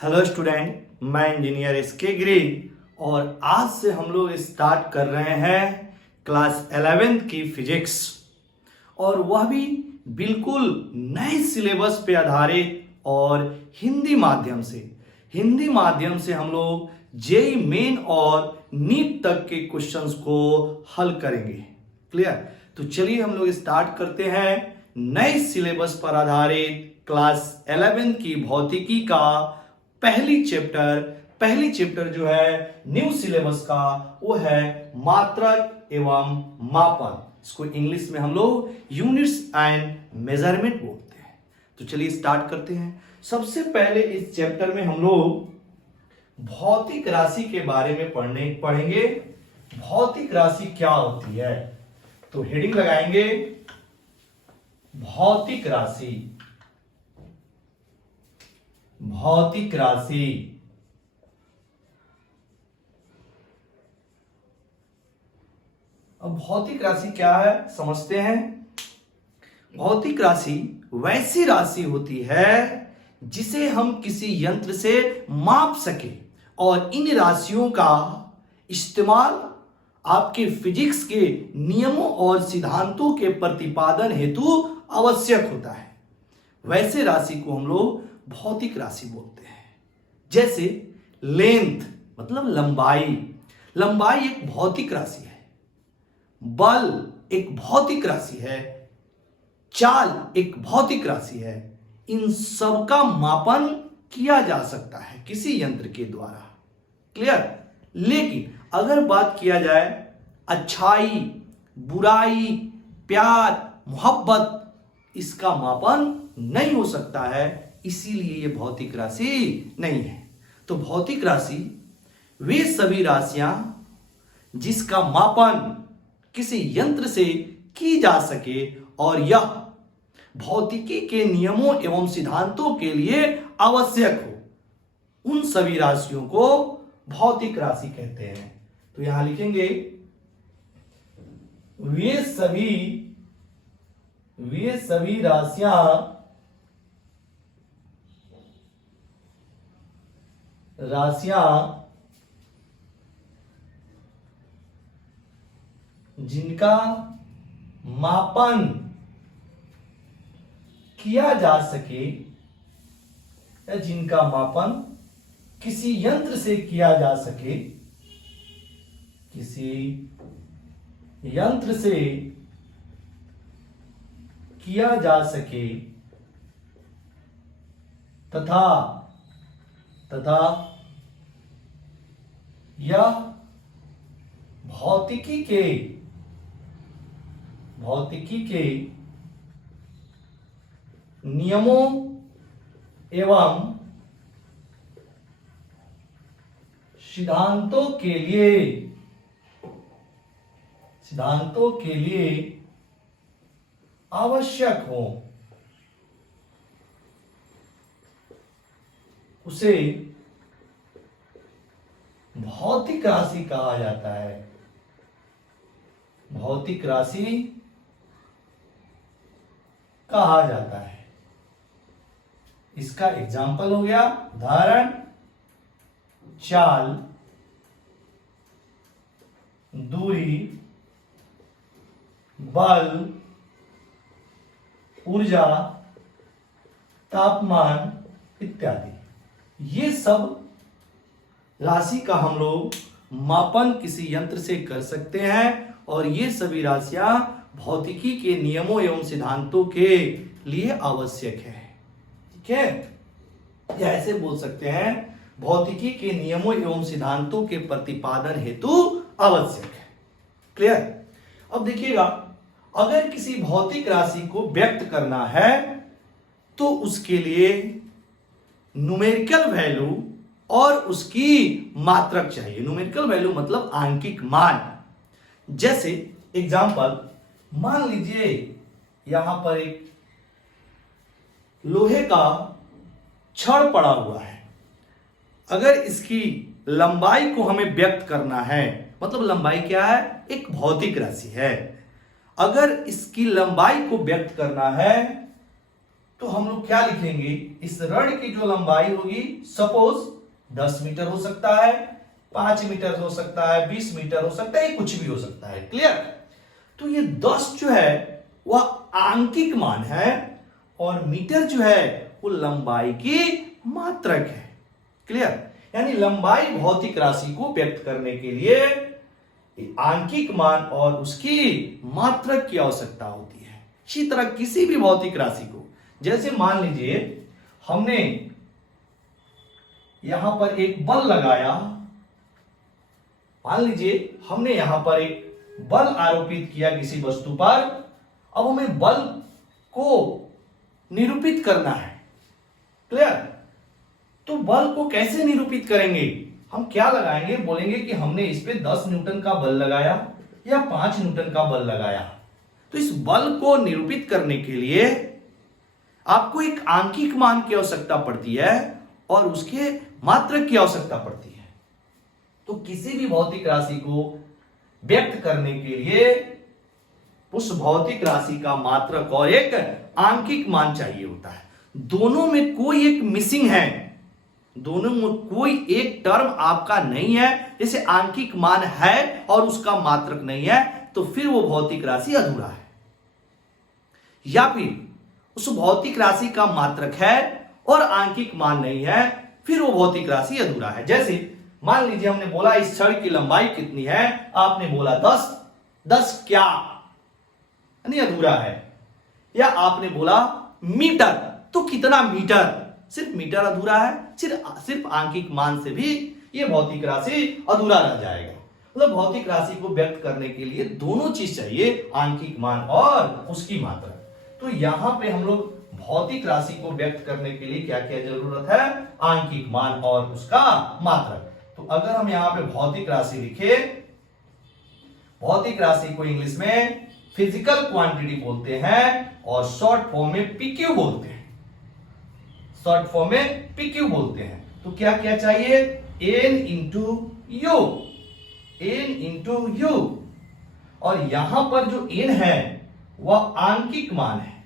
Hello student, मैं engineer SK गिरी और आज से हम लोग स्टार्ट कर रहे हैं क्लास 11th की फिजिक्स, और वह भी बिल्कुल नए सिलेबस पे आधारित और हिंदी माध्यम से हम लोग जेई मेन और नीट तक के क्वेश्चंस को हल करेंगे। क्लियर? तो चलिए हम लोग स्टार्ट करते हैं नए सिलेबस पर आधारित क्लास 11 की भौतिकी का पहली चैप्टर जो है न्यू सिलेबस का, वो है मात्रक एवं मापन। इसको इंग्लिश में हम लोग यूनिट्स एंड मेजरमेंट बोलते हैं। तो चलिए स्टार्ट करते हैं। सबसे पहले इस चैप्टर में हम लोग भौतिक राशि के बारे में पढ़ेंगे। भौतिक राशि क्या होती है, तो हेडिंग लगाएंगे भौतिक राशि। भौतिक राशि अब भौतिक राशि क्या है समझते हैं। भौतिक राशि वैसी राशि होती है जिसे हम किसी यंत्र से माप सके, और इन राशियों का इस्तेमाल आपके फिजिक्स के नियमों और सिद्धांतों के प्रतिपादन हेतु आवश्यक होता है। वैसे राशि को हम लोग भौतिक राशि बोलते हैं। जैसे लेंथ मतलब लंबाई एक भौतिक राशि है, बल एक भौतिक राशि है, चाल एक भौतिक राशि है। इन सब का मापन किया जा सकता है किसी यंत्र के द्वारा। क्लियर? लेकिन अगर बात किया जाए अच्छाई, बुराई, प्यार, मोहब्बत, इसका मापन नहीं हो सकता है, इसीलिए ये भौतिक राशि नहीं है। तो भौतिक राशि वे सभी राशियां जिसका मापन किसी यंत्र से की जा सके और यह भौतिकी के नियमों एवं सिद्धांतों के लिए आवश्यक हो, उन सभी राशियों को भौतिक राशि कहते हैं। तो यहां लिखेंगे वे सभी राशियां जिनका मापन किया जा सके या जिनका मापन किसी यंत्र से किया जा सके, किसी यंत्र से किया जा सके तथा यह भौतिकी के नियमों एवं सिद्धांतों के लिए आवश्यक हो, उसे भौतिक राशि कहा जाता है। भौतिक राशि कहा जाता है। इसका एग्जाम्पल हो गया उदाहरण चाल, दूरी, बल, ऊर्जा, तापमान इत्यादि। ये सब राशि का हम लोग मापन किसी यंत्र से कर सकते हैं, और ये सभी राशियां भौतिकी के नियमों एवं सिद्धांतों के लिए आवश्यक है। ठीक है, या ऐसे बोल सकते हैं भौतिकी के नियमों एवं सिद्धांतों के प्रतिपादन हेतु आवश्यक है। क्लियर? अब देखिएगा, अगर किसी भौतिक राशि को व्यक्त करना है तो उसके लिए न्यूमेरिकल वैल्यू और उसकी मात्रक चाहिए। न्यूमेरिकल वैल्यू मतलब आंकिक मान। जैसे एग्जाम्पल, मान लीजिए यहां पर एक लोहे का छड़ पड़ा हुआ है। अगर इसकी लंबाई को हमें व्यक्त करना है, मतलब लंबाई क्या है, एक भौतिक राशि है। अगर इसकी लंबाई को व्यक्त करना है तो हम लोग क्या लिखेंगे, इस रड की जो लंबाई होगी सपोज 10 मीटर हो सकता है, 5 मीटर हो सकता है, 20 मीटर हो सकता है, कुछ भी हो सकता है। क्लियर। तो ये 10 जो है वह आंकिक मान है और मीटर जो है वो लंबाई की मात्रक है। क्लियर। यानी लंबाई भौतिक राशि को व्यक्त करने के लिए आंकिक मान और उसकी मात्रक की आवश्यकता होती है। इसी तरह किसी भी भौतिक राशि को, जैसे मान लीजिए हमने यहां पर एक बल लगाया, मान लीजिए हमने यहां पर एक बल आरोपित किया किसी वस्तु पर, अब हमें बल को निरूपित करना है। क्लियर। तो बल को कैसे निरूपित करेंगे, हम क्या लगाएंगे, बोलेंगे कि हमने इस पे 10 न्यूटन का बल लगाया या 5 न्यूटन का बल लगाया। तो इस बल को निरूपित करने के लिए आपको एक आंकिक मान की आवश्यकता पड़ती है और उसके मात्रक की आवश्यकता पड़ती है। तो किसी भी भौतिक राशि को व्यक्त करने के लिए उस भौतिक राशि का मात्रक और एक आंकिक मान चाहिए होता है। दोनों में कोई एक मिसिंग है, दोनों में कोई एक टर्म आपका नहीं है, जैसे आंकिक मान है और उसका मात्रक नहीं है, तो फिर वो भौतिक राशि अधूरा है। या फिर उस भौतिक राशि का मात्रक है और आंकिक मान नहीं है, फिर वो भौतिक राशि अधूरा है। जैसे मान लीजिए हमने बोला इस छड़ की लंबाई कितनी है, आपने बोला 10, 10 क्या, यानी अधूरा है। या आपने बोला मीटर, तो कितना मीटर, सिर्फ मीटर अधूरा है, सिर्फ आंकिक मान से भी यह भौतिक राशि अधूरा रह जाएगा। मतलब भौतिक राशि को व्यक्त करने के लिए दोनों चीज चाहिए, आंकिक मान और उसकी मात्रा। तो यहां पे हम लोग भौतिक राशि को व्यक्त करने के लिए क्या क्या जरूरत है, आंकिक मान और उसका मात्रक। तो अगर हम यहां पे भौतिक राशि लिखे, भौतिक राशि को इंग्लिश में फिजिकल क्वांटिटी बोलते हैं और शॉर्ट फॉर्म में पीक्यू बोलते हैं, शॉर्ट फॉर्म में पीक्यू बोलते हैं। तो क्या क्या चाहिए, N into U, N into U, और यहां पर जो एन है वह आंकिक मान है,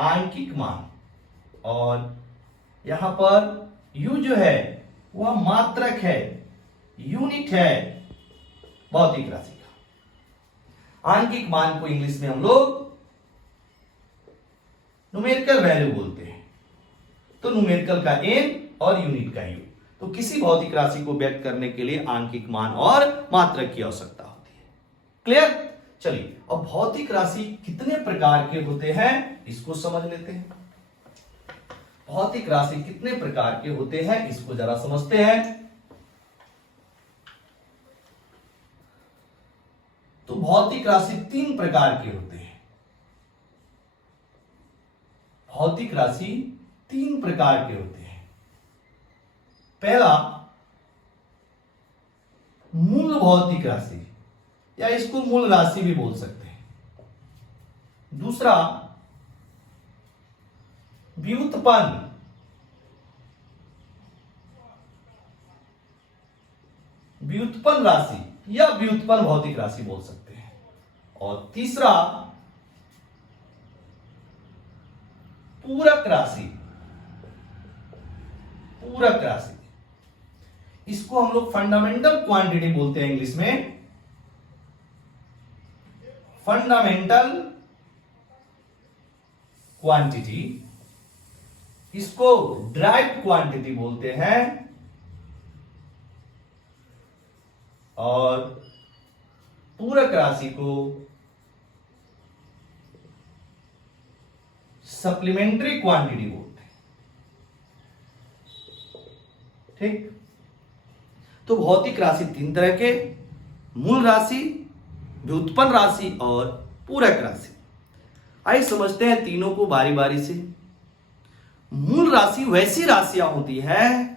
आंकिक मान, और यहां पर u जो है वह मात्रक है, यूनिट है भौतिक राशि का। आंकिक मान को इंग्लिश में हम लोग न्यूमेरिकल वैल्यू बोलते हैं। तो न्यूमेरिकल का n और यूनिट का u। तो किसी भौतिक राशि को व्यक्त करने के लिए आंकिक मान और मात्रक की आवश्यकता होती है। क्लियर। चलिए अब भौतिक राशि कितने प्रकार के होते हैं इसको समझ लेते हैं। भौतिक राशि कितने प्रकार के होते हैं इसको जरा समझते हैं। तो भौतिक राशि 3 प्रकार के होते हैं। भौतिक राशि 3 प्रकार के होते हैं। पहला मूल भौतिक राशि, या इसको मूल राशि भी बोल सकते हैं। दूसरा व्युत्पन्न, व्युत्पन्न राशि या व्युत्पन्न भौतिक राशि बोल सकते हैं। और तीसरा पूरक राशि, पूरक राशि, इसको हम लोग फंडामेंटल क्वांटिटी बोलते हैं इंग्लिश में, फंडामेंटल क्वांटिटी, इसको ड्राइव क्वांटिटी बोलते हैं, और पूरक राशि को सप्लीमेंट्री क्वांटिटी बोलते हैं। ठीक। तो भौतिक राशि 3 तरह के, मूल राशि, व्युत्पन्न राशि और पूरक राशि। आइए समझते हैं तीनों को बारी बारी से। मूल राशि वैसी राशियां होती है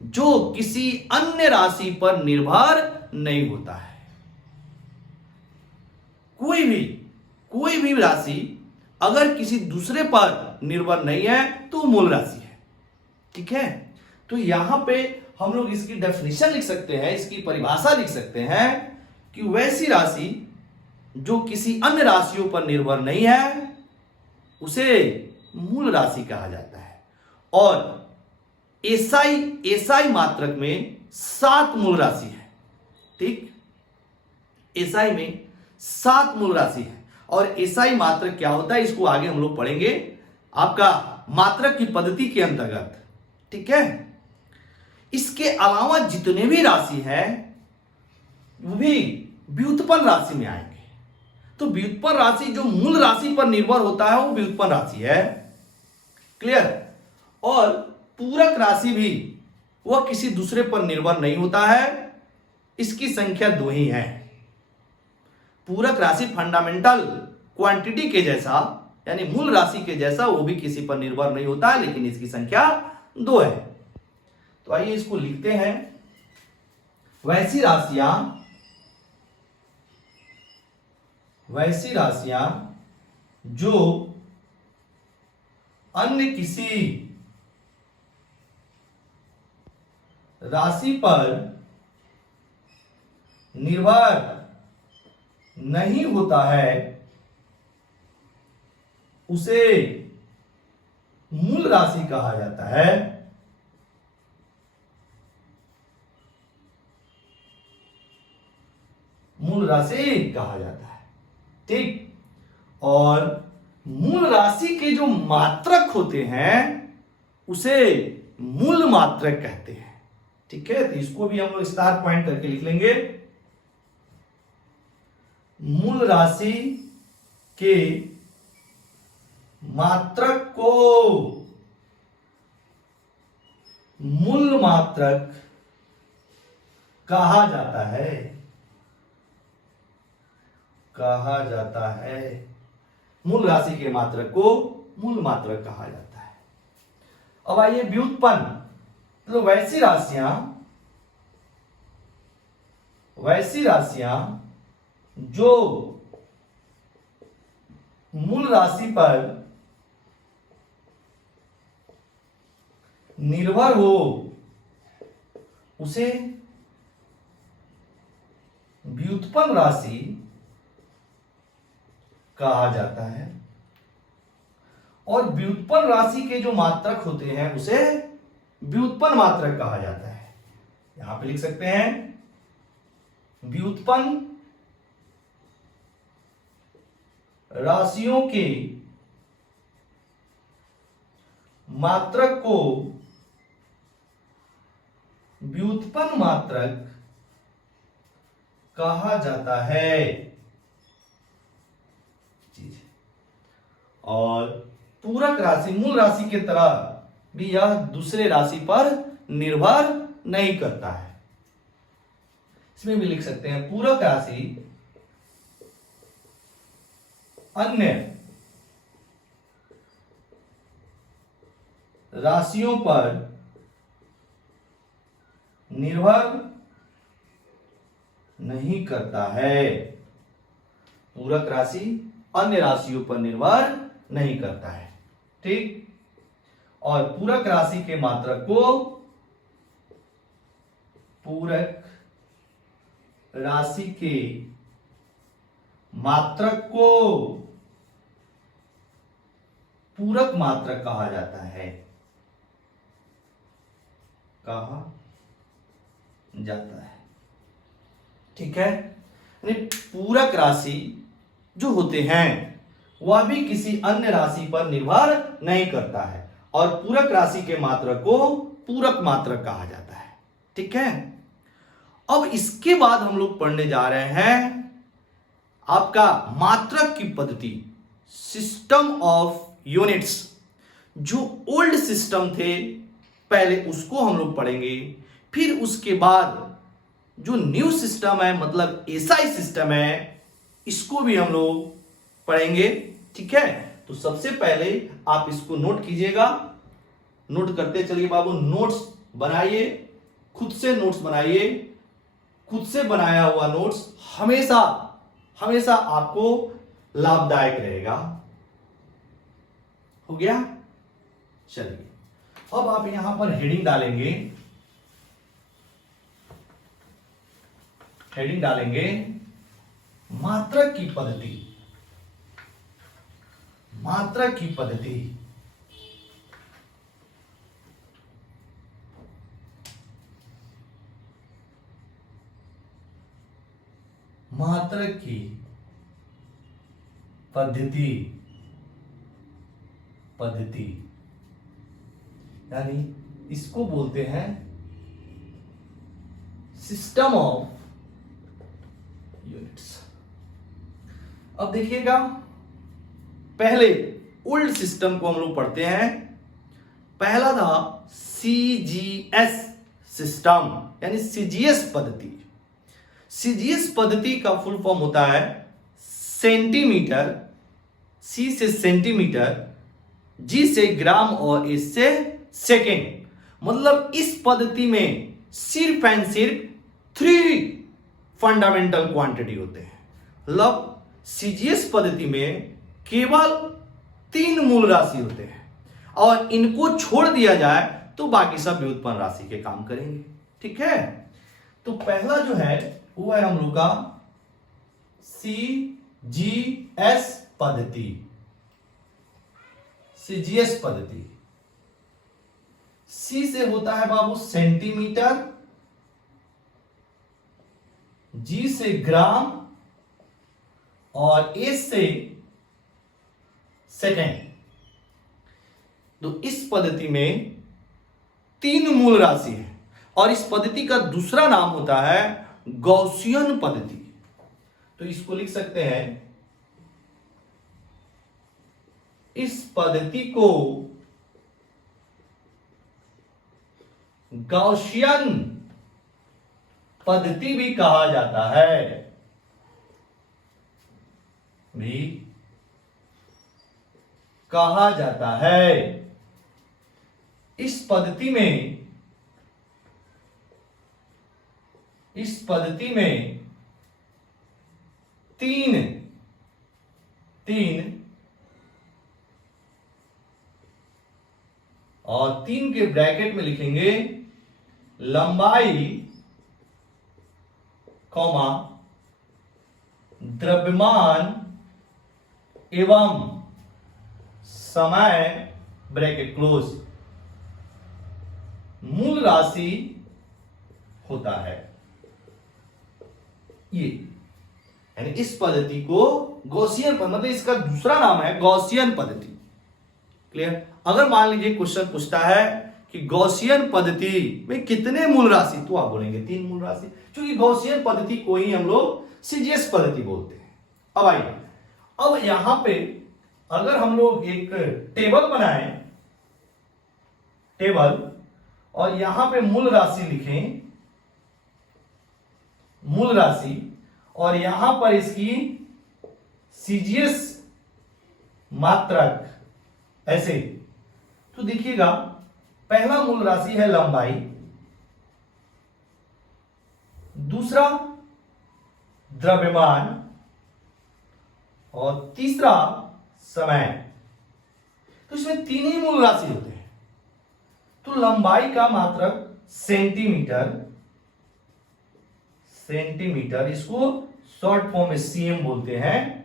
जो किसी अन्य राशि पर निर्भर नहीं होता है। कोई भी राशि अगर किसी दूसरे पर निर्भर नहीं है तो मूल राशि है। ठीक है। तो यहां पे हम लोग इसकी डेफिनेशन लिख सकते हैं, इसकी परिभाषा लिख सकते हैं कि वैसी राशि जो किसी अन्य राशियों पर निर्भर नहीं है उसे मूल राशि कहा जाता है। और एसआई मात्रक में 7 मूल राशि है। ठीक, एसआई में 7 मूल राशि है। और एसआई मात्रक क्या होता है इसको आगे हम लोग पढ़ेंगे आपका मात्रक की पद्धति के अंतर्गत। ठीक है, इसके अलावा जितने भी राशि है वो भी व्युत्पन्न राशि में आएंगे। तो व्युत्पन्न राशि जो मूल राशि पर निर्भर होता है वो व्युत्पन्न राशि है। क्लियर। और पूरक राशि भी वह किसी दूसरे पर निर्भर नहीं होता है, इसकी संख्या 2 ही है। पूरक राशि फंडामेंटल क्वांटिटी के जैसा यानी मूल राशि के जैसा वो भी किसी पर निर्भर नहीं होता है, लेकिन इसकी संख्या 2 है। तो आइए इसको लिखते हैं। वैसी राशियां जो अन्य किसी राशि पर निर्भर नहीं होता है उसे मूल राशि कहा जाता है। मूल राशि कहा जाता है। ठीक, और मूल राशि के जो मात्रक होते हैं उसे मूल मात्रक कहते हैं। ठीक है, तो इसको भी हम लोग स्टार पॉइंट करके लिख लेंगे। मूल राशि के मात्रक को मूल मात्रक कहा जाता है। मूल राशि के मात्रक को मूल मात्रक कहा जाता है। अब आइए व्युत्पन्न। तो वैसी राशियां जो मूल राशि पर निर्भर हो उसे व्युत्पन्न राशि कहा जाता है। और व्युत्पन्न राशि के जो मात्रक होते हैं उसे व्युत्पन्न मात्रक कहा जाता है। यहां पे लिख सकते हैं व्युत्पन्न राशियों के मात्रक को व्युत्पन्न मात्रक कहा जाता है। और पूरक राशि मूल राशि की तरह भी यह दूसरे राशि पर निर्भर नहीं करता है। इसमें भी लिख सकते हैं पूरक राशि अन्य राशियों पर निर्भर नहीं करता है। पूरक राशि अन्य राशियों पर निर्भर नहीं करता है। ठीक, और पूरक राशि के मात्रक को पूरक राशि के मात्रक को पूरक मात्रक कहा जाता है। कहा जाता है। ठीक है, पूरक राशि जो होते हैं वह भी किसी अन्य राशि पर निर्भर नहीं करता है और पूरक राशि के मात्रक को पूरक मात्रक कहा जाता है। ठीक है, अब इसके बाद हम लोग पढ़ने जा रहे हैं आपका मात्रक की पद्धति, सिस्टम ऑफ यूनिट्स। जो ओल्ड सिस्टम थे पहले उसको हम लोग पढ़ेंगे, फिर उसके बाद जो न्यू सिस्टम है मतलब एसआई सिस्टम है इसको भी हम लोग पढ़ेंगे। ठीक है, तो सबसे पहले आप इसको नोट कीजिएगा, नोट करते चलिए बाबू। नोट्स बनाइए, खुद से नोट्स बनाइए। खुद से बनाया हुआ नोट्स हमेशा हमेशा आपको लाभदायक रहेगा। हो गया? चलिए अब आप यहां पर हेडिंग डालेंगे। हेडिंग डालेंगे मात्रक की पद्धति। मात्रक की पद्धति। मात्रक की पद्धति यानी इसको बोलते हैं सिस्टम ऑफ यूनिट्स। अब देखिएगा, पहले ओल्ड सिस्टम को हम लोग पढ़ते हैं। पहला था सीजीएस सिस्टम यानी सीजीएस पद्धति। सीजीएस पद्धति का फुल फॉर्म होता है सेंटीमीटर, सी से सेंटीमीटर, जी से ग्राम और एस से सेकेंड। मतलब इस पद्धति में सिर्फ एंड सिर्फ 3 फंडामेंटल क्वांटिटी होते हैं। मतलब सीजीएस पद्धति में केवल 3 मूल राशि होते हैं और इनको छोड़ दिया जाए तो बाकी सब व्युत्पन्न राशि के काम करेंगे। ठीक है, तो पहला जो है वो है हम लोग का सीजीएस पद्धति। सीजीएस पद्धति सी से होता है बाबू सेंटीमीटर, जी से ग्राम और एस से सेकेंड। तो इस पद्धति में 3 मूल राशि है और इस पद्धति का दूसरा नाम होता है गॉसियन पद्धति। तो इसको लिख सकते हैं, इस पद्धति को गॉसियन पद्धति भी कहा जाता है। इस पद्धति में तीन और 3 के ब्रैकेट में लिखेंगे लंबाई कॉमा द्रव्यमान एवं समय ब्रैकेट क्लोज मूल राशि होता है। ये यानी इस पद्धति को गॉसियन, मतलब इसका दूसरा नाम है गॉसियन पद्धति। क्लियर? अगर मान लीजिए क्वेश्चन पूछता है कि गॉसियन पद्धति में कितने मूल राशि, तो आप बोलेंगे 3 मूल राशि, क्योंकि गॉसियन पद्धति को ही हम लोग सीजीएस पद्धति बोलते हैं। अब आइए, अब यहां पे अगर हम लोग एक टेबल बनाएं, टेबल, और यहां पे मूल राशि लिखें, मूल राशि, और यहां पर इसकी सीजीएस मात्रक ऐसे, तो देखिएगा पहला मूल राशि है लंबाई, दूसरा द्रव्यमान और तीसरा समय। तो इसमें 3 ही मूल राशि होते हैं। तो लंबाई का मात्रक सेंटीमीटर, इसको शॉर्ट फॉर्म में सीएम बोलते हैं।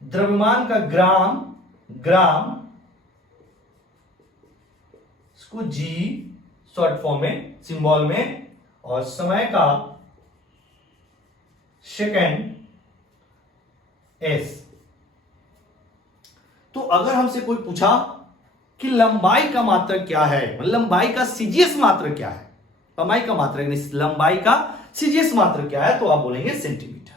द्रव्यमान का ग्राम, इसको जी शॉर्ट फॉर्म में सिंबल में, और समय का सेकेंड एस। तो अगर हमसे कोई पूछा कि लंबाई का मात्रक क्या है, लंबाई का सीजीएस मात्रक क्या है, लंबाई का सीजीएस मात्रक क्या है, तो आप बोलेंगे सेंटीमीटर।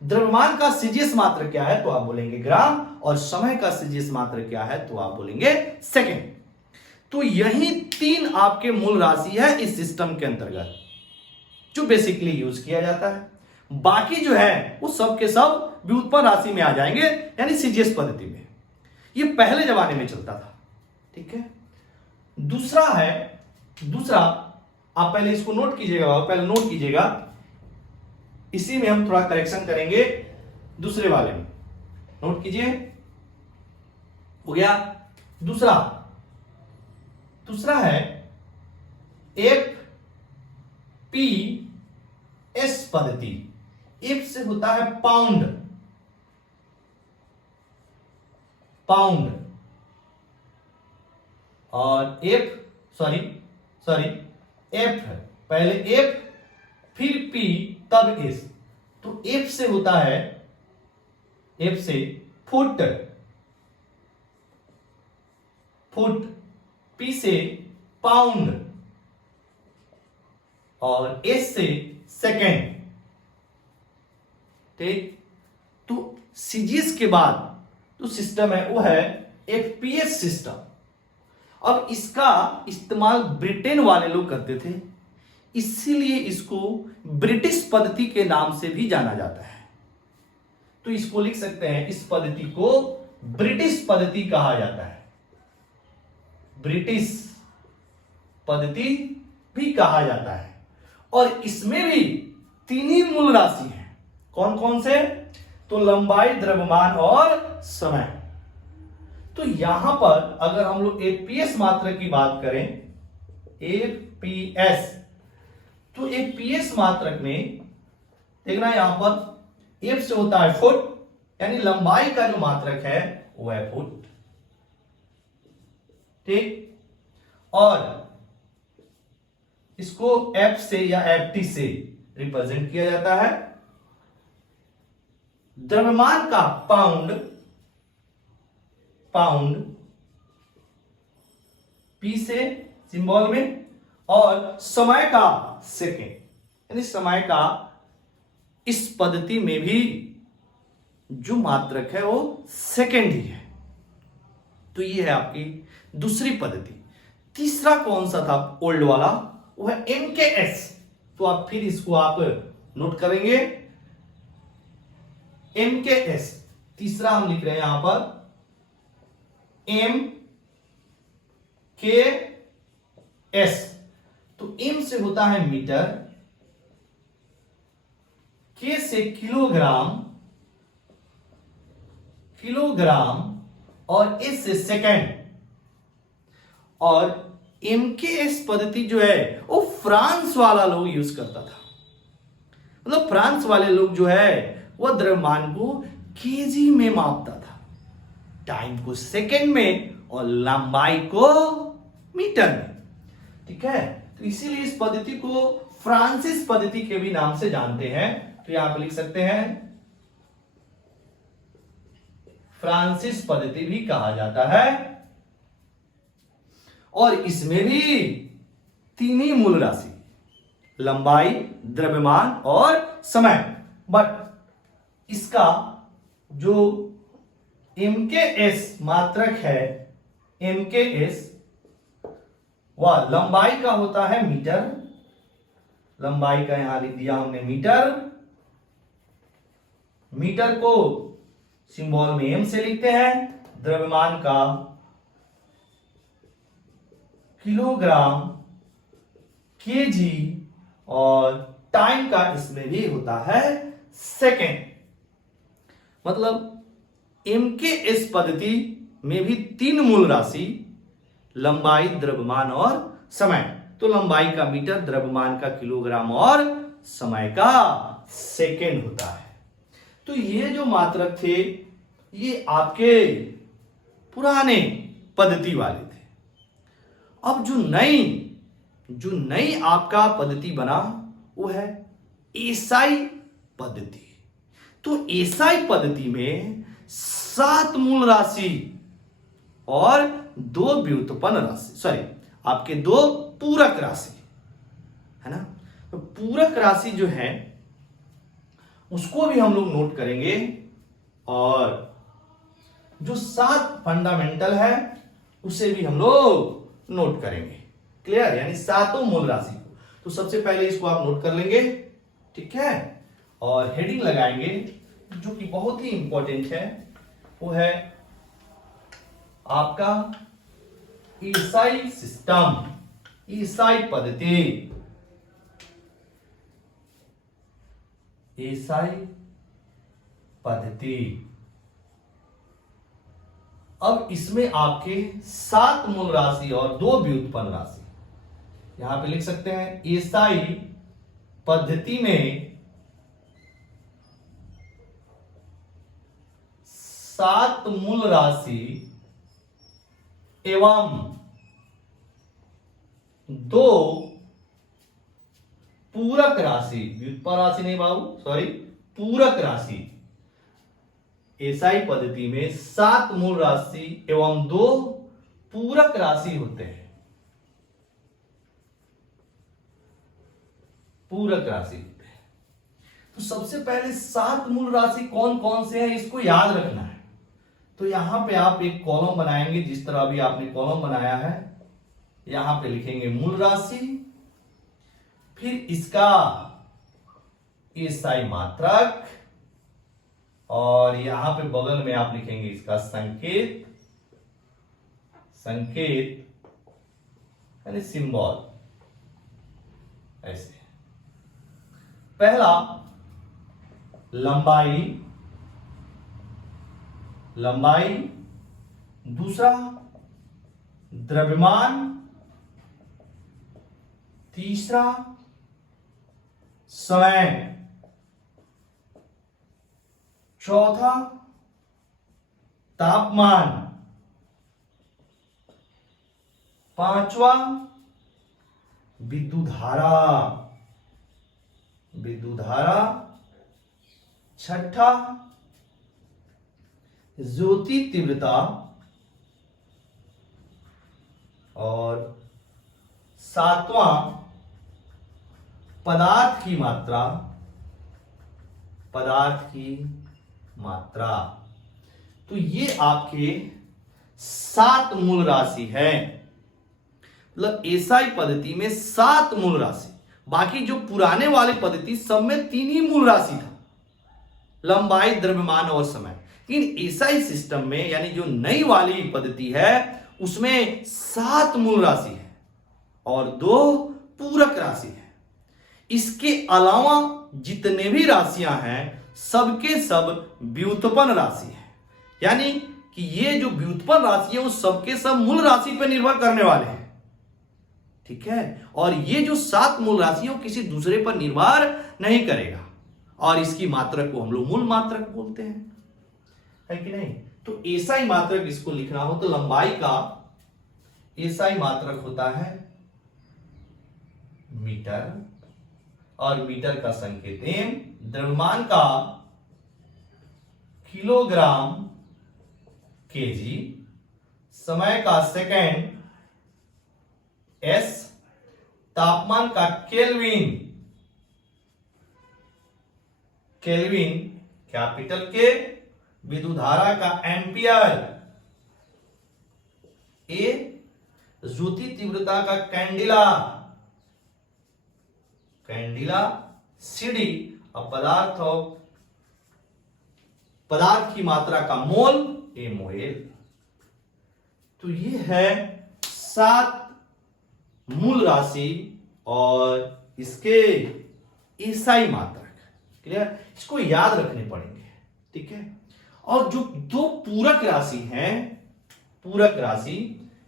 द्रव्यमान का सीजीएस मात्रक क्या है, तो आप बोलेंगे ग्राम, और समय का सीजीएस मात्रक क्या है, तो आप बोलेंगे सेकेंड। तो यही 3 आपके मूल राशि है इस सिस्टम के अंतर्गत जो बेसिकली यूज किया जाता है। बाकी जो है वो सब के सब व्युत्पन्न राशि में आ जाएंगे, यानी सीजीएस पद्धति में। ये पहले जमाने में चलता था। ठीक है, दूसरा आप पहले इसको नोट कीजिएगा, इसी में हम थोड़ा करेक्शन करेंगे दूसरे वाले में। नोट कीजिए, हो गया। दूसरा है एफपीएस पद्धति। एफ से होता है पाउंड, पाउंड, और एफ है, पहले एफ फिर पी तब एस, तो एफ से होता है, एफ से फुट, पी से पाउंड, और एस से सेकेंड। ठीक, तो सीजीएस के बाद जो सिस्टम है वो है एफपीएस सिस्टम। अब इसका इस्तेमाल ब्रिटेन वाले लोग करते थे, इसीलिए इसको ब्रिटिश पद्धति के नाम से भी जाना जाता है। तो इसको लिख सकते हैं, इस पद्धति को ब्रिटिश पद्धति कहा जाता है, ब्रिटिश पद्धति भी कहा जाता है। और इसमें भी तीन ही मूल राशि है, कौन कौन से? तो लंबाई, द्रव्यमान और समय। तो यहां पर अगर हम लोग एपीएस मात्रक की बात करें, एपीएस, तो एपीएस मात्रक में देखना यहां पर एफ से होता है फुट, यानी लंबाई का जो मात्रक है वो है फुट। ठीक, और इसको एफ से या एफटी से रिप्रेजेंट किया जाता है। द्रव्यमान का पाउंड, पी से सिंबल में, और समय का सेकेंड, यानी समय का इस पद्धति में भी जो मात्रक है वो सेकेंड ही है। तो ये है आपकी दूसरी पद्धति। तीसरा कौन सा था ओल्ड वाला? वो है एमकेएस। तो आप फिर इसको आप नोट करेंगे, एमकेएस। तीसरा हम लिख रहे हैं यहां पर एम के एस। तो एम से होता है मीटर, के से किलोग्राम, और एस से सेकेंड। और एमकेएस पद्धति जो है वो फ्रांस वाला लोग यूज करता था। मतलब फ्रांस वाले लोग जो है वो द्रव्यमान को केजी में मापता था, टाइम को सेकेंड में, और लंबाई को मीटर में। ठीक है, तो इसीलिए इस पद्धति को फ्रांसिस पद्धति के भी नाम से जानते हैं। तो यहां पर लिख सकते हैं फ्रांसिस पद्धति भी कहा जाता है। और इसमें भी तीन ही मूल राशि, लंबाई, द्रव्यमान और समय। बट इसका जो एमकेएस मात्रक है, एमकेएस, वह लंबाई का होता है मीटर, लंबाई का यहां लिख दिया हमने मीटर, मीटर को सिंबल में एम से लिखते हैं, द्रव्यमान का किलोग्राम, केजी, और टाइम का इसमें भी होता है सेकेंड। मतलब एमकेएस पद्धति में भी तीन मूल राशि, लंबाई, द्रव्यमान और समय। तो लंबाई का मीटर, द्रव्यमान का किलोग्राम और समय का सेकेंड होता है। तो ये जो मात्रक थे ये आपके पुराने पद्धति वाले थे। अब जो नई आपका पद्धति बना वो है एसआई पद्धति। तो एसआई पद्धति में 7 मूल राशि और 2 व्युत्पन्न राशि, आपके 2 पूरक राशि है ना। तो पूरक राशि जो है उसको भी हम लोग नोट करेंगे, और जो 7 फंडामेंटल है उसे भी हम लोग नोट करेंगे। क्लियर, यानी 7 मूल राशि को। तो सबसे पहले इसको आप नोट कर लेंगे, ठीक है, और हेडिंग लगाएंगे जो कि बहुत ही इंपॉर्टेंट है, वो है आपका एसआई सिस्टम, एसआई पद्धति, एसआई पद्धति। अब इसमें आपके 7 मूल राशि और 2 व्युत्पन्न राशि, यहां पे लिख सकते हैं एसआई पद्धति में सात मूल राशि एवं दो पूरक राशि, व्युत्पन्न राशि नहीं बाबू, सॉरी, पूरक राशि। एसआई पद्धति में सात मूल राशि एवं दो पूरक राशि होते हैं। पूरक राशि होते हैं। तो सबसे पहले सात मूल राशि कौन कौन से हैं इसको याद रखना है। तो यहां पे आप एक कॉलम बनाएंगे, जिस तरह अभी आपने कॉलम बनाया है। यहां पे लिखेंगे मूल राशि, फिर इसका एसआई मात्रक, और यहां पे बगल में आप लिखेंगे इसका संकेत, संकेत यानी सिंबल। ऐसे पहला लंबाई, लंबाई, दूसरा द्रव्यमान, तीसरा समय, चौथा तापमान, पांचवा विद्युत धारा, विद्युत धारा, छठा ज्योति तीव्रता, और सातवां पदार्थ की मात्रा, पदार्थ की मात्रा। तो ये आपके सात मूल राशि है। मतलब एसआई पद्धति में सात मूल राशि, बाकी जो पुराने वाले पद्धति सब में तीन ही मूल राशि था, लंबाई, द्रव्यमान और समय। लेकिन एसआई सिस्टम में यानी जो नई वाली पद्धति है उसमें सात मूल राशि है और दो पूरक राशि है। इसके अलावा जितने भी राशियां हैं सबके सब व्युत्पन्न राशि है, यानी कि ये जो व्युत्पन्न राशि है वो सबके सब मूल राशि पर निर्भर करने वाले हैं। ठीक है, और ये जो सात मूल राशि है वो किसी दूसरे पर निर्भर नहीं करेगा, और इसकी मात्रक को हम लोग मूल मात्रक बोलते हैं, है कि नहीं। तो एसआई मात्रक इसको लिखना हो तो लंबाई का एसआई मात्रक होता है मीटर, और मीटर का संकेत एम, द्रव्यमान का किलोग्राम केजी, समय का सेकेंड एस, तापमान का केल्विन, केल्विन कैपिटल के, विद्युत धारा का एम्पियर ए, ज्योति तीव्रता का कैंडिला, कैंडिला सीडी, और पदार्थ की मात्रा का मोल एमओएल। तो ये है सात मूल राशि और इसके एसआई मात्रक। क्लियर, इसको याद रखने पड़ेंगे। ठीक है, और जो दो पूरक राशि हैं, पूरक राशि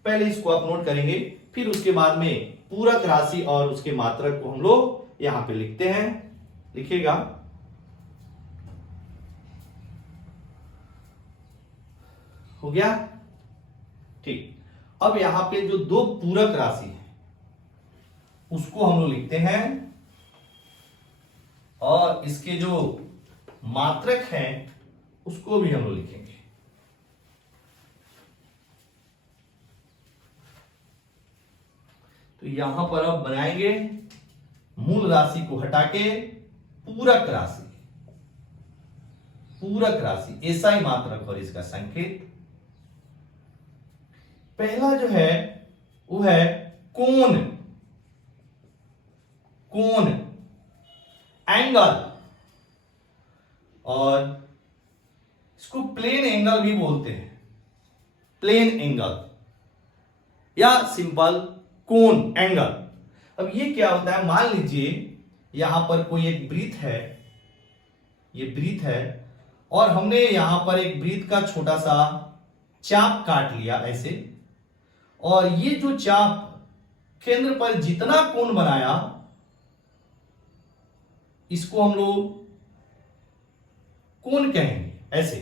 पहले इसको आप नोट करेंगे, फिर उसके बाद में पूरक राशि और उसके मात्रक को हम लोग यहां पे लिखते हैं। लिखिएगा, हो गया। ठीक, अब यहां पे जो दो पूरक राशि है उसको हम लोग लिखते हैं, और इसके जो मात्रक हैं उसको भी हम लोग लिखेंगे। तो यहां पर अब बनाएंगे मूल राशि को हटा के पूरक राशि, पूरक राशि एसआई मात्रक और इसका संकेत। पहला जो है वो है कोण, कोण एंगल, और इसको प्लेन एंगल भी बोलते हैं, प्लेन एंगल या सिंपल कोण एंगल। अब ये क्या होता है, मान लीजिए यहां पर कोई एक वृत्त है, ये वृत्त है, और हमने यहां पर एक वृत्त का छोटा सा चाप काट लिया ऐसे, और ये जो चाप केंद्र पर जितना कोण बनाया इसको हम लोग कोण कहेंगे ऐसे।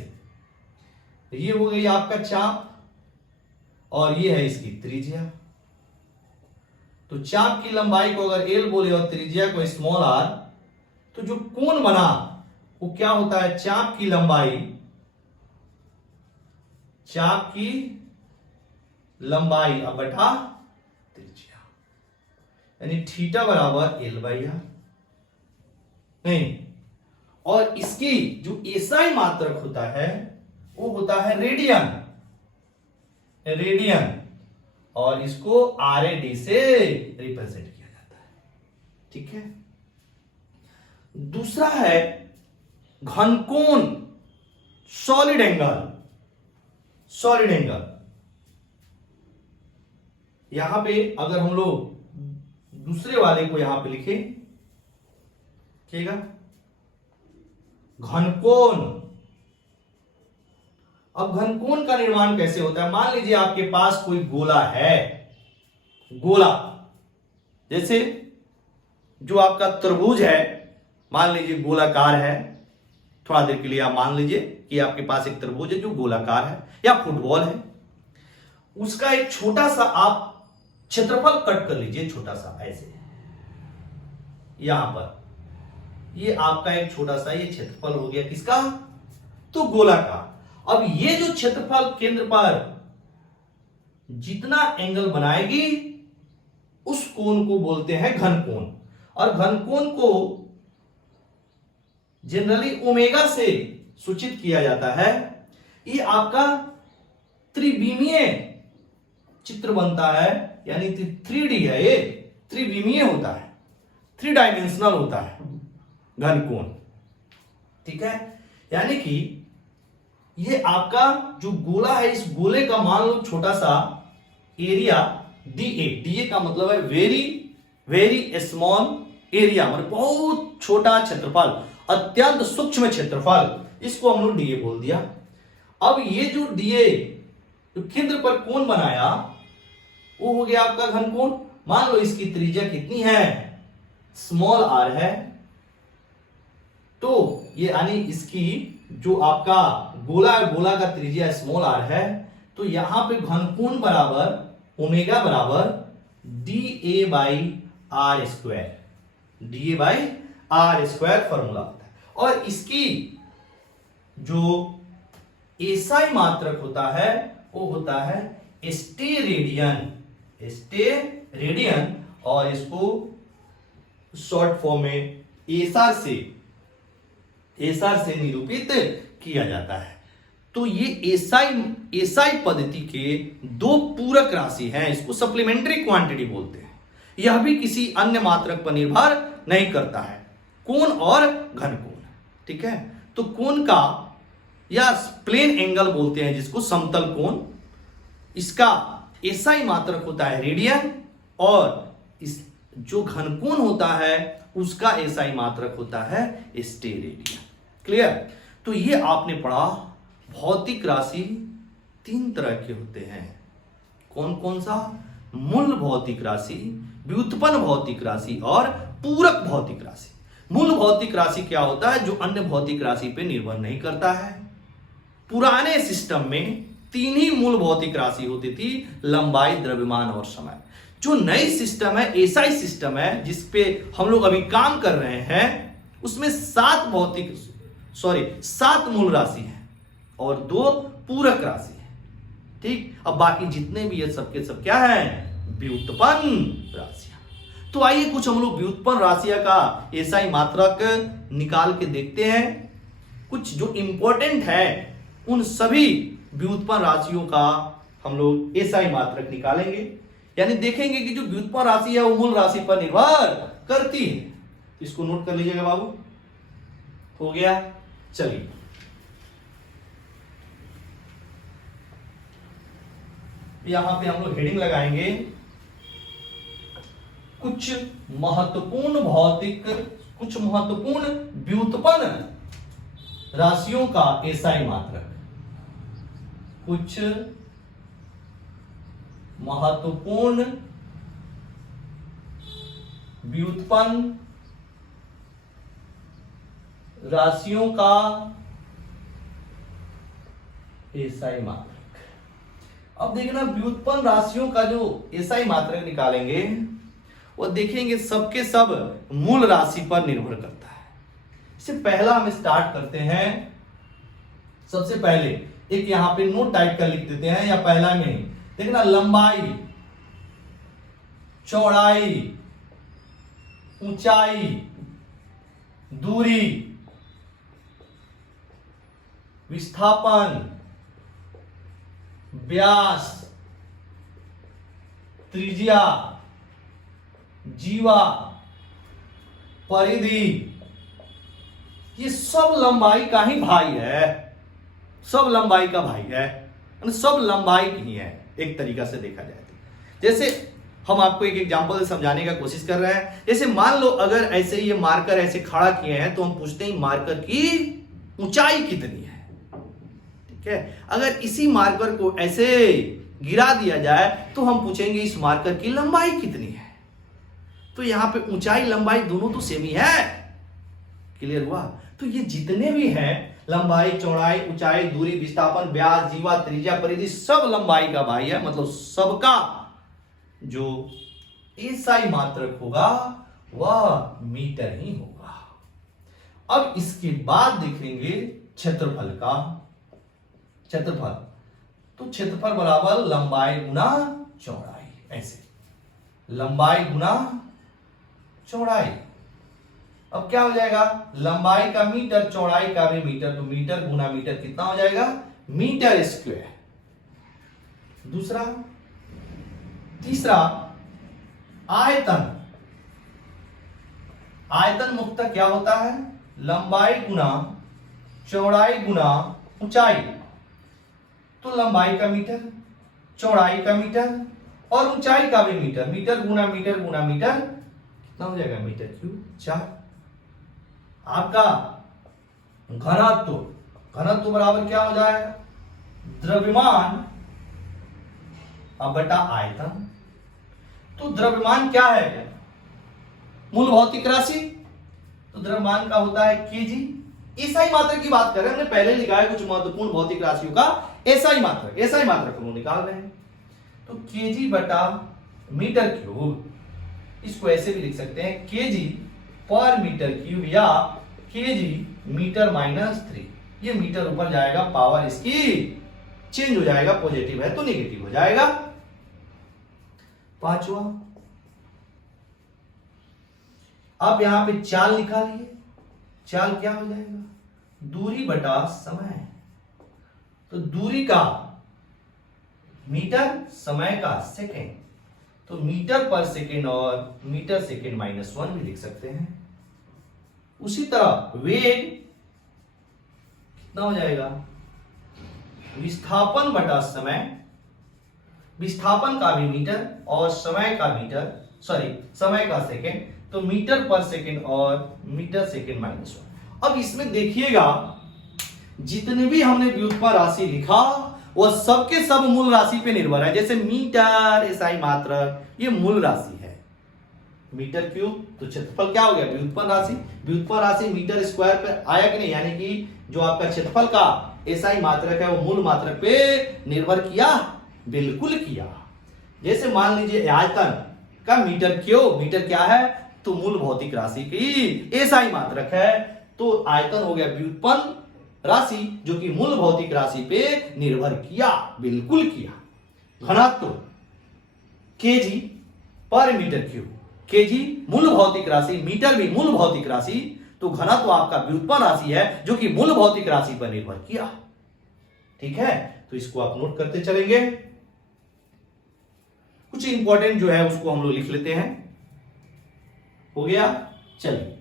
ये हो गई आपका चाप और ये है इसकी त्रिज्या। तो चाप की लंबाई को अगर एल बोले और त्रिज्या को स्मॉल आर, तो जो कोण बना वो क्या होता है, चाप की लंबाई, चाप की लंबाई अब बटा त्रिज्या, यानी थीटा बराबर एल बाई आर। नहीं, और इसकी जो एसआई मात्रक होता है वो होता है रेडियन, रेडियन, और इसको RAD से रिप्रेजेंट किया जाता है। ठीक है। दूसरा है घनकोण, सॉलिड एंगल, सॉलिड एंगल। यहां पे अगर हम लोग दूसरे वाले को यहां पे लिखें, ठीक है, घनकोण। अब घनकोण का निर्माण कैसे होता है, मान लीजिए आपके पास कोई गोला है, गोला, जैसे जो आपका तरबूज है, मान लीजिए गोलाकार है, थोड़ा देर के लिए आप मान लीजिए कि आपके पास एक तरबूज है जो गोलाकार है, या फुटबॉल है, उसका एक छोटा सा आप क्षेत्रफल कट कर लीजिए, छोटा सा ऐसे, यहां पर ये आपका एक छोटा सा ये क्षेत्रफल हो गया, किसका, तो गोला का। अब ये जो क्षेत्रफल केंद्र पर जितना एंगल बनाएगी उस कोण को बोलते हैं घनकोण, और घनकोण को जनरली ओमेगा से सूचित किया जाता है। ये आपका त्रिविमीय चित्र बनता है, यानी 3D है, ये त्रिविमीय होता है, 3 डायमेंशनल होता है घनकोण। ठीक है, यानी कि ये आपका जो गोला है, इस गोले का मान लो छोटा सा एरिया DA, DA का मतलब है वेरी वेरी स्मॉल एरिया, मतलब बहुत छोटा क्षेत्रफल, अत्यंत सूक्ष्म क्षेत्रफल, इसको हम लोग DA बोल दिया। अब ये जो DA जो केंद्र पर कोण बनाया वो हो गया आपका घनकोण। मान लो इसकी त्रिज्या कितनी है, स्मॉल r है, तो ये यानी इसकी जो आपका गोला है, गोला का त्रिज्या स्मॉल r है, तो यहां पे घनकोण बराबर ओमेगा बराबर DA by R square, DA by R square formula होता है। और इसकी जो एसआई मात्रक होता है वो होता है स्टेरेडियन, स्टेरेडियन, और इसको शॉर्ट फॉर्म में एसआर से निरूपित किया जाता है। तो ये एसआई पद्धति के दो पूरक राशि हैं, इसको सप्लीमेंट्री क्वांटिटी बोलते हैं। यह भी किसी अन्य मात्रक पर निर्भर नहीं करता है, कोण और घनकोण। ठीक है, तो कोण का या प्लेन एंगल बोलते हैं जिसको, समतल कोण, इसका एसआई मात्रक होता है रेडियन, और इस जो घनकोण होता है उसका एसआई मात्रक होता है स्टेरेडियन। क्लियर। तो ये आपने पढ़ा, भौतिक राशि 3 तरह के होते हैं। कौन कौन सा, मूल भौतिक राशि, व्युत्पन्न भौतिक राशि और पूरक भौतिक राशि। मूल भौतिक राशि क्या होता है, जो अन्य भौतिक राशि पे निर्भर नहीं करता है। पुराने सिस्टम में 3 ही मूल भौतिक राशि होती थी, लंबाई, द्रव्यमान और समय। जो नई सिस्टम है, एसआई सिस्टम है, जिसपे हम लोग अभी काम कर रहे हैं, उसमें 7 मूल राशि है और 2 पूरक राशि है। ठीक, अब बाकी जितने भी ये सबके सब क्या है, व्युत्पन्न राशियां। तो आइए कुछ हम लोग व्युत्पन्न राशियां का एसआई मात्रक निकाल के देखते हैं। कुछ जो इंपॉर्टेंट है उन सभी व्युत्पन्न राशियों का हम लोग एसआई मात्रक निकालेंगे, यानी देखेंगे कि जो व्युत्पन्न राशि है वो मूल राशि पर निर्भर करती है। इसको नोट कर लीजिएगा बाबू, हो गया। चलिए यहां पे हम लोग हेडिंग लगाएंगे, कुछ महत्वपूर्ण व्युत्पन्न राशियों का एसआई मात्रक। कुछ महत्वपूर्ण व्युत्पन्न राशियों का एसआई मात्रक। अब देखना व्युत्पन्न राशियों का जो एसआई मात्रक निकालेंगे वो देखेंगे सबके सब मूल राशि पर निर्भर करता है। इससे पहला हम स्टार्ट करते हैं। सबसे पहले एक यहां पे नोट टाइप का लिख देते हैं, या पहला में ही देखना लंबाई, चौड़ाई, ऊंचाई, दूरी, विस्थापन, व्यास, त्रिज्या, जीवा, परिधि, ये सब लंबाई का ही भाई है, सब लंबाई का भाई है, सब लंबाई की ही है एक तरीका से देखा जाए तो। जैसे हम आपको एक एग्जांपल से समझाने का कोशिश कर रहे हैं। जैसे मान लो अगर ऐसे ये मार्कर ऐसे खड़ा किए हैं तो हम पूछते हैं मार्कर की ऊंचाई कितनी है। ठीक है, अगर इसी मार्कर को ऐसे गिरा दिया जाए तो हम पूछेंगे इस मार्कर की लंबाई कितनी है। तो यहां पे ऊंचाई लंबाई दोनों तो सेम ही है। क्लियर हुआ? तो ये जितने भी हैं लंबाई, चौड़ाई, ऊंचाई, दूरी, विस्थापन, व्यास, जीवा, त्रिज्या, परिधि, सब लंबाई का भाई है। मतलब सबका जो एसआई मात्रक होगा वह मीटर ही होगा। अब इसके बाद देखेंगे क्षेत्रफल का। क्षेत्रफल तो क्षेत्रफल बराबर लंबाई गुना चौड़ाई, ऐसे लंबाई गुना चौड़ाई। अब क्या हो जाएगा? लंबाई का मीटर, चौड़ाई का भी मीटर, तो मीटर गुना मीटर कितना हो जाएगा? Metre square. दूसरा, तीसरा आयतन। आयतन मुख्यतः क्या होता है? लंबाई गुना चौड़ाई गुना ऊंचाई। तो लंबाई का मीटर, चौड़ाई का मीटर और ऊंचाई का भी मीटर, मीटर गुना मीटर गुना मीटर कितना हो जाएगा? Metre cube 4। आपका घनत्व, घनत्व बराबर क्या हो जाएगा? द्रव्यमान अब बटा आयतन। तो द्रव्यमान क्या है? मूल भौतिक राशि। तो द्रव्यमान का होता है केजी। एसआई मात्रक की बात कर रहे हैं, हमने पहले लिखा है कुछ महत्वपूर्ण भौतिक राशियों का एसआई मात्रक। एसआई मात्रक हम निकाल रहे हैं तो केजी बटा मीटर क्यूब। इसको ऐसे भी लिख सकते हैं केजी पर मीटर क्यूब या केजी मीटर -3। ये मीटर ऊपर जाएगा, पावर इसकी चेंज हो जाएगा, पॉजिटिव है तो नेगेटिव हो जाएगा। पांचवा, अब यहां पे चाल निकालिए। चाल क्या हो जाएगा? दूरी बटा समय। तो दूरी का मीटर, समय का सेकेंड, तो मीटर पर सेकेंड और मीटर सेकेंड -1 भी लिख सकते हैं। उसी तरह वेग कितना हो जाएगा? विस्थापन बटा समय। विस्थापन का भी मीटर और समय का मीटर, सॉरी समय का सेकेंड, तो मीटर पर सेकेंड और मीटर सेकेंड -1। अब इसमें देखिएगा जितने भी हमने व्युत्पन्न राशि लिखा वह सबके सब मूल राशि पे निर्भर है। जैसे मीटर, एसआई मात्रक, ये मूल राशि है। मीटर क्यूब तो क्षेत्रफल क्या हो गया? व्युत्पन्न राशि। व्युत्पन्न राशि मीटर स्क्वायर पे आया कि नहीं? यानी कि जो आपका क्षेत्रफल का एसआई मात्रक है वो मूल मात्रक पे निर्भर किया? बिल्कुल किया। जैसे मान लीजिए आयतन का मीटर क्यूब, मीटर क्या है? तो मूल भौतिक राशि की एसआई मात्रक है। तो आयतन हो गया व्युत्पन्न राशि जो कि मूल भौतिक राशि पे निर्भर किया, बिल्कुल किया। घनत्व केजी पर मीटर क्यूब, केजी मूल भौतिक राशि, मीटर भी मूल भौतिक राशि, तो घनत्व आपका व्युत्पन्न राशि है जो कि मूल भौतिक राशि पर निर्भर किया। ठीक है, तो इसको आप नोट करते चलेंगे। कुछ इंपॉर्टेंट जो है उसको हम लोग लिख लेते हैं। हो गया? चलिए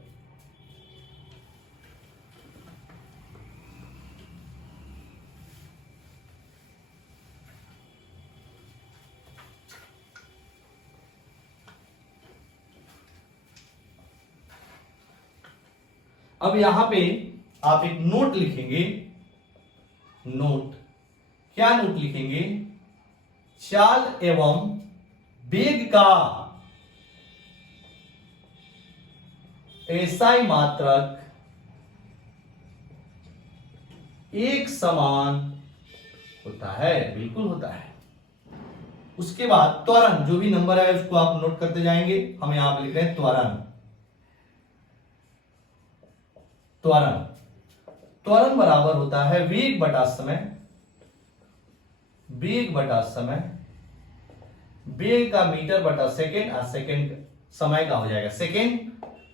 अब यहां पे आप एक नोट लिखेंगे। नोट क्या नोट लिखेंगे? चाल एवं वेग का एसआई मात्रक एक समान होता है, बिल्कुल होता है। उसके बाद त्वरण, जो भी नंबर है उसको आप नोट करते जाएंगे। हम यहां पर लिख रहे हैं त्वरण। त्वरण त्वरण बराबर होता है वेग बटा समय। वेग बटा समय, वेग का मीटर बटा सेकेंड, और सेकेंड समय का हो जाएगा सेकेंड।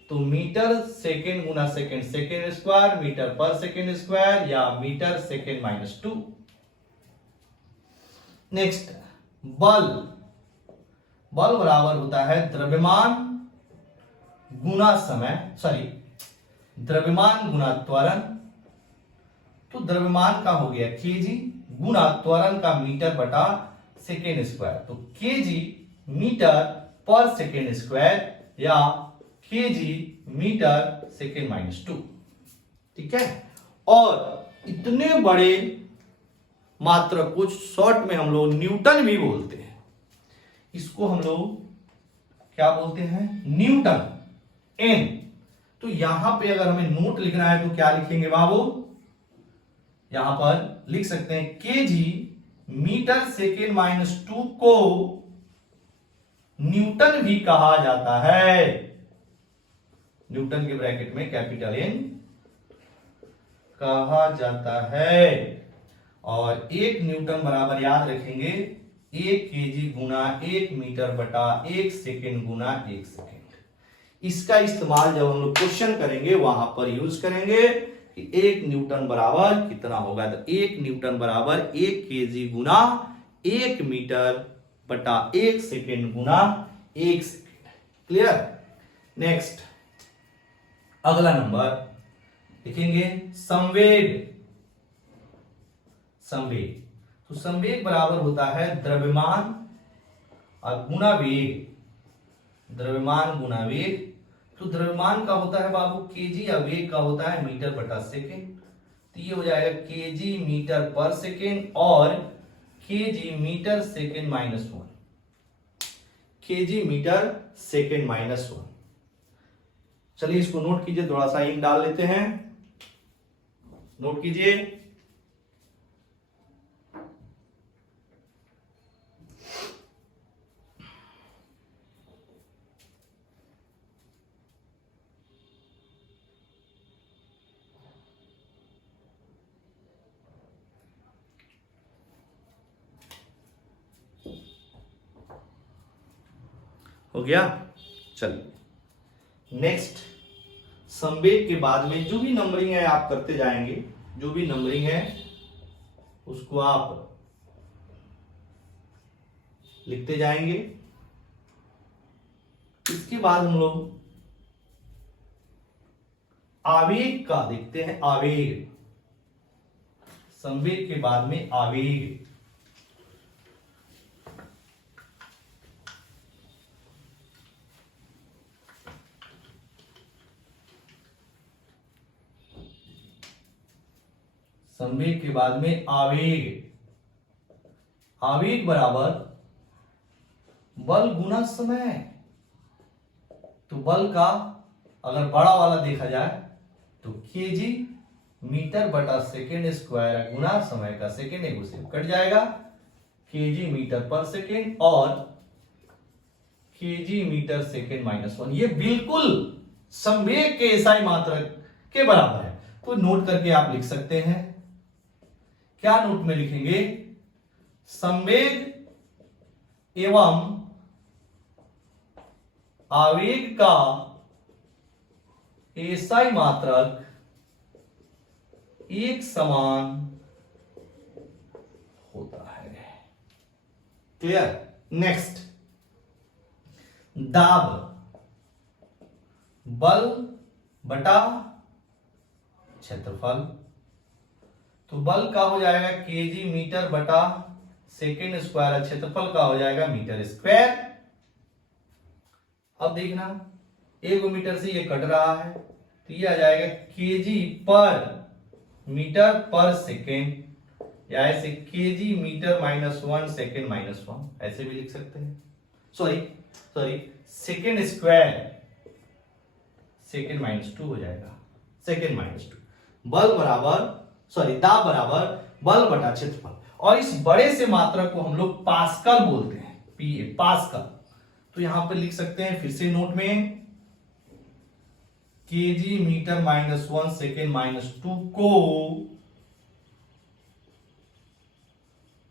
तो मीटर सेकेंड गुना second second square, metre per second square, या मीटर सेकेंड माइनस 2। नेक्स्ट बल। बल बराबर होता है द्रव्यमान गुना समय, सॉरी द्रव्यमान गुना त्वरण। तो द्रव्यमान का हो गया केजी गुना त्वरण का मीटर बटा सेकेंड स्क्वायर। तो KG metre per second square, या केजी मीटर सेकेंड माइनस 2। ठीक है। और इतने बड़े मात्रा कुछ शॉर्ट में हम लोग न्यूटन भी बोलते हैं। इसको हम लोग क्या बोलते हैं? Newton, N. तो यहां पे अगर हमें नोट लिखना है तो क्या लिखेंगे बाबू? यहां पर लिख सकते हैं केजी मीटर सेकेंड माइनस 2 को न्यूटन भी कहा जाता है। न्यूटन के ब्रैकेट में कैपिटल एन कहा जाता है। और 1 न्यूटन बराबर याद रखेंगे 1 केजी गुना 1 मीटर बटा 1 सेकेंड गुना 1 सेकेंड। इसका इस्तेमाल जब हम लोग क्वेश्चन करेंगे वहां पर यूज करेंगे कि 1 न्यूटन बराबर कितना होगा। तो 1 न्यूटन बराबर 1 केजी गुना 1 मीटर बटा 1 सेकेंड गुना 1 सेकेंड। क्लियर? नेक्स्ट अगला नंबर लिखेंगे संवेग। संवेग, तो संवेग बराबर होता है द्रव्यमान और गुना वेग। द्रव्यमान गुना वेग। तो द्रव्यमान का होता है बाबू केजी, या वेग का होता है मीटर बटा सेकेंड। तो ये हो जाएगा केजी मीटर पर सेकेंड और KG metre second minus 1। KG metre second minus 1। चलिए इसको नोट कीजिए, थोड़ा सा इंक डाल लेते हैं। नोट कीजिए। हो गया? चलिए नेक्स्ट, संवेग के बाद में जो भी नंबरिंग है आप करते जाएंगे। जो भी नंबरिंग है उसको आप लिखते जाएंगे। इसके बाद हम लोग आवेग का देखते हैं। आवेग, संवेग के बाद में आवेग। संवेग के बाद में आवेग। आवेग बराबर बल गुना समय। तो बल का अगर बड़ा वाला देखा जाए तो केजी मीटर बटा सेकेंड स्क्वायर गुना समय का सेकेंड, एक से कट जाएगा। केजी मीटर पर सेकेंड और केजी मीटर सेकेंड माइनस 1। ये बिल्कुल संवेग के एसआई मात्रा के बराबर है। तो नोट करके आप लिख सकते हैं। क्या नोट में लिखेंगे? संवेग एवं आवेग का एसआई मात्रक एक समान होता है। क्लियर? नेक्स्ट दाब। बल बटा क्षेत्रफल। तो बल का हो जाएगा केजी मीटर बटा सेकेंड स्क्वायर, क्षेत्रफल का हो जाएगा मीटर स्क्वायर। अब देखना, 1 मीटर से ये कट रहा है तो ये आ जाएगा केजी पर मीटर पर सेकेंड, या ऐसे KG metre minus 1 second minus 1, ऐसे भी लिख सकते हैं। Sorry second square second minus 2 हो जाएगा। Second minus 2। बल बराबर दाब बराबर बल बटा क्षेत्रफल। और इस बड़े से मात्रक को हम लोग पास्कल बोलते हैं, पीए पास्कल। तो यहां पर लिख सकते हैं फिर से नोट में, केजी मीटर -1 सेकेंड -2 को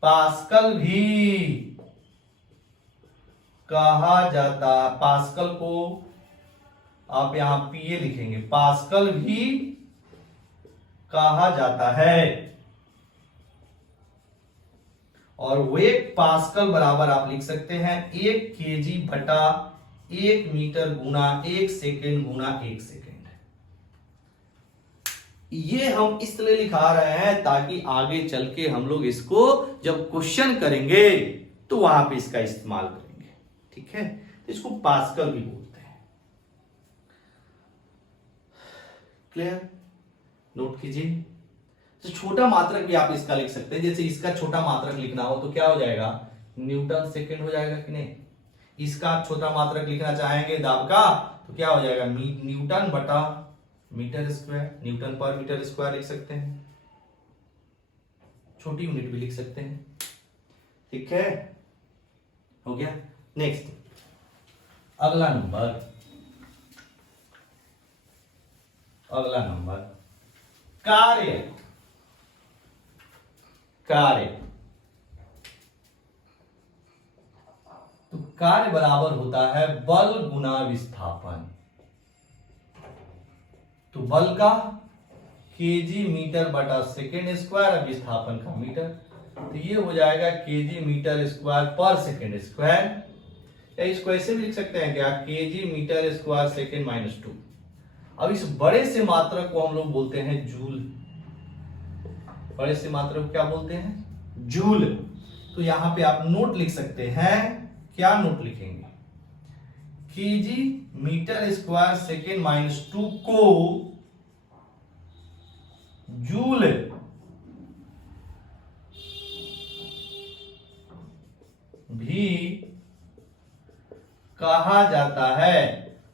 पास्कल भी कहा जाता, पास्कल को आप यहां पीए लिखेंगे, पास्कल भी कहा जाता है। और वेग पास्कल बराबर आप लिख सकते हैं 1 केजी बटा 1 मीटर गुना 1 सेकेंड गुना 1 सेकेंड। ये हम इसलिए लिखा रहे हैं ताकि आगे चल के हम लोग इसको जब क्वेश्चन करेंगे तो वहां पे इसका इस्तेमाल करेंगे, ठीक है। तो इसको पास्कल भी बोलते हैं। क्लियर, नोट कीजिए। तो छोटा मात्रक भी आप इसका लिख सकते हैं, जैसे इसका छोटा मात्रक लिखना हो तो क्या हो जाएगा, न्यूटन सेकेंड हो जाएगा कि नहीं। इसका आप छोटा मात्रक लिखना चाहेंगे दाब का तो क्या हो जाएगा, न्यूटन बटा मीटर स्क्वायर, न्यूटन पर मीटर स्क्वायर लिख सकते हैं, छोटी यूनिट भी लिख सकते हैं, ठीक है, हो गया। नेक्स्ट अगला नंबर कार्य। तो कार्य बराबर होता है बल गुना विस्थापन। तो बल का केजी मीटर बटा सेकेंड स्क्वायर, विस्थापन का मीटर, तो ये हो जाएगा KG metre square per second square, या इसको ऐसे भी लिख सकते हैं क्या, केजी मीटर स्क्वायर सेकेंड -2। अब इस बड़े से मात्रक को हम लोग बोलते हैं जूल। बड़े से मात्रक को क्या बोलते हैं, जूल। तो यहां पे आप नोट लिख सकते हैं, क्या नोट लिखेंगे, केजी मीटर स्क्वायर सेकेंड -2 को जूल भी कहा जाता है,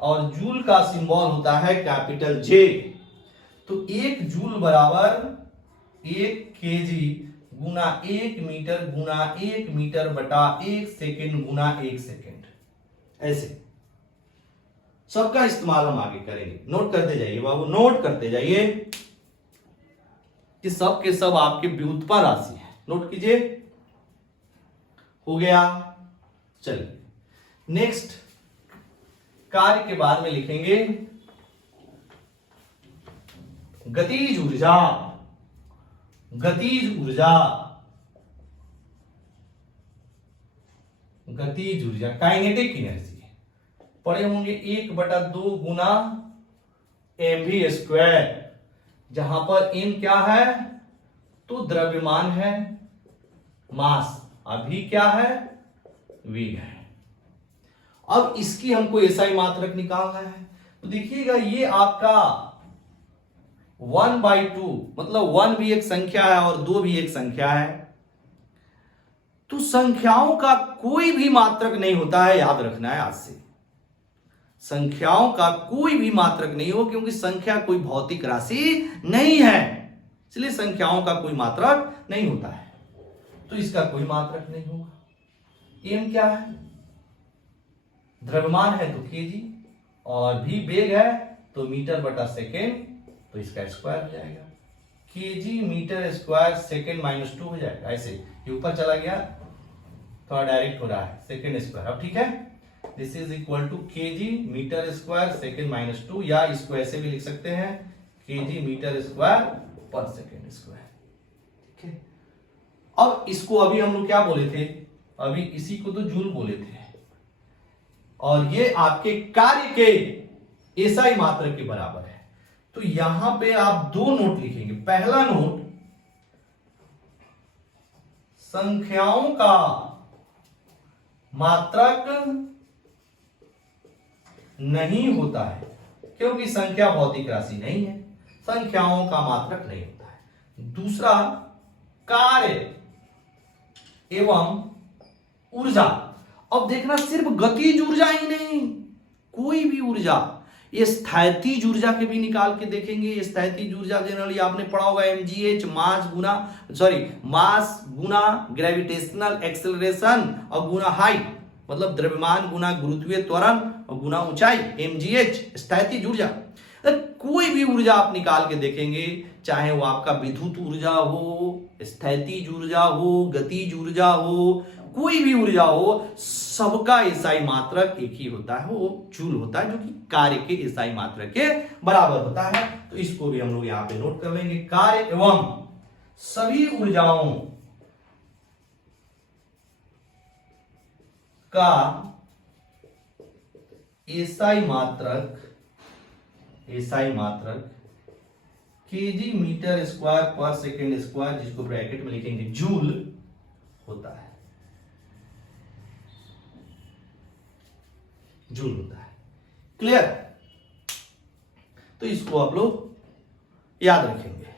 और जूल का सिंबल होता है कैपिटल जे। तो 1 जूल बराबर 1 केजी गुना 1 मीटर गुना 1 मीटर बटा 1 सेकेंड गुना 1 सेकेंड। ऐसे सबका इस्तेमाल हम आगे करेंगे। नोट करते जाइए बाबू, नोट करते जाइए कि सब के सब आपके व्युत्पन्न राशि है। नोट कीजिए, हो गया। चलिए नेक्स्ट कार्य के बाद में लिखेंगे गतिज ऊर्जा। गतिज ऊर्जा, गतिज ऊर्जा काइनेटिक एनर्जी पढ़े होंगे 1/2 गुना mv स्क्वायर, जहां पर m क्या है, तो द्रव्यमान है, मास, अभी क्या है, वेग है। अब इसकी हमको एसआई मात्रक निकालना है। तो देखिएगा ये आपका 1/2, मतलब 1 भी एक संख्या है और 2 भी एक संख्या है। तो संख्याओं का कोई भी मात्रक नहीं होता है, याद रखना है आज से। संख्याओं का कोई भी मात्रक नहीं हो, क्योंकि संख्या कोई भौतिक राशि नहीं है, इसलिए संख्याओं का कोई मात्रक नहीं होता है। तो इसका कोई मात्रक नहीं होगा। एम क्या है, द्रव्यमान है तो केजी, और भी वेग है तो मीटर बटा सेकेंड, तो इसका स्क्वायर हो जाएगा। केजी मीटर स्क्वायर सेकेंड -2 हो जाएगा। ऐसे ये ऊपर चला गया, थोड़ा डायरेक्ट हो रहा है, सेकेंड स्क्वायर। अब ठीक है, this is equal to KG metre square second -2, या इसको ऐसे भी लिख सकते हैं KG metre square per second square, ठीक है। अब इसको अभी हम लोग क्या बोले थे, अभी इसी को तो जूल बोले थे, और ये आपके कार्य के एसआई मात्रक के बराबर है। तो यहां पे आप 2 नोट लिखेंगे। पहला नोट, संख्याओं का मात्रक नहीं होता है, क्योंकि संख्या भौतिक राशि नहीं है, संख्याओं का मात्रक नहीं होता है। दूसरा, कार्य एवं ऊर्जा। अब देखना, सिर्फ गतिज ऊर्जा ही नहीं, कोई भी ऊर्जा, ये स्थैतिज ऊर्जा के भी निकाल के देखेंगे। स्थैतिज ऊर्जा जनरली आपने पढ़ा होगा mgh, मास गुना ग्रेविटेशनल एक्सेलरेशन और गुना हाइट, मतलब द्रव्यमान गुना गुरुत्वीय त्वरण और गुना ऊंचाई, mgh स्थैतिज ऊर्जा। कोई भी ऊर्जा आप निकाल के देखेंगे, चाहे वो आपका विद्युत ऊर्जा हो, स्थैतिज ऊर्जा हो, गतिज ऊर्जा हो, कोई भी ऊर्जा हो, सबका एसआई मात्रक एक ही होता है, वो जूल होता है, जो कि कार्य के एसआई मात्रक के बराबर होता है। तो इसको भी हम लोग यहां पे नोट कर लेंगे। कार्य एवं सभी ऊर्जाओं का एसआई मात्रक KG metre square per second square, जिसको ब्रैकेट में लिखेंगे जूल होता है, जूल होता है। क्लियर? तो इसको आप लोग याद रखेंगे।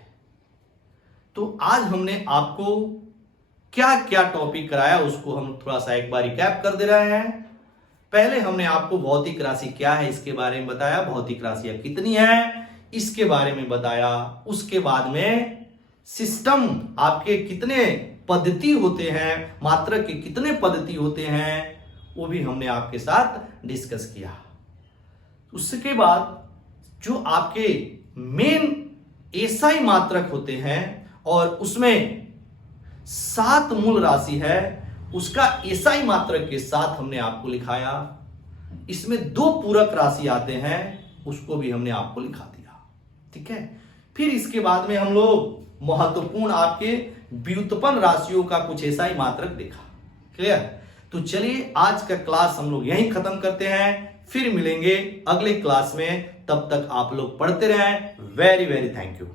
तो आज हमने आपको क्या क्या टॉपिक कराया उसको हम थोड़ा सा एक बार रिकैप कर दे रहे हैं। पहले हमने आपको भौतिक राशि क्या है इसके बारे में बताया, भौतिक राशियां कितनी है इसके बारे में बताया। उसके बाद में सिस्टम आपके कितने पद्धति होते हैं, मात्रक के कितने पद्धति होते हैं, वो भी हमने आपके साथ डिस्कस किया। उसके बाद जो आपके मेन एसआई मात्रक होते हैं और उसमें 7 मूल राशि है, उसका एसआई मात्रक के साथ हमने आपको लिखाया। इसमें 2 पूरक राशि आते हैं, उसको भी हमने आपको लिखा दिया। ठीक है, फिर इसके बाद में हम लोग महत्वपूर्ण आपके व्युत्पन्न राशियों का कुछ एसआई मात्रक देखा। क्लियर? तो चलिए आज का क्लास हम लोग यहीं खत्म करते हैं, फिर मिलेंगे अगले क्लास में। तब तक आप लोग पढ़ते रहें। Very very thank you.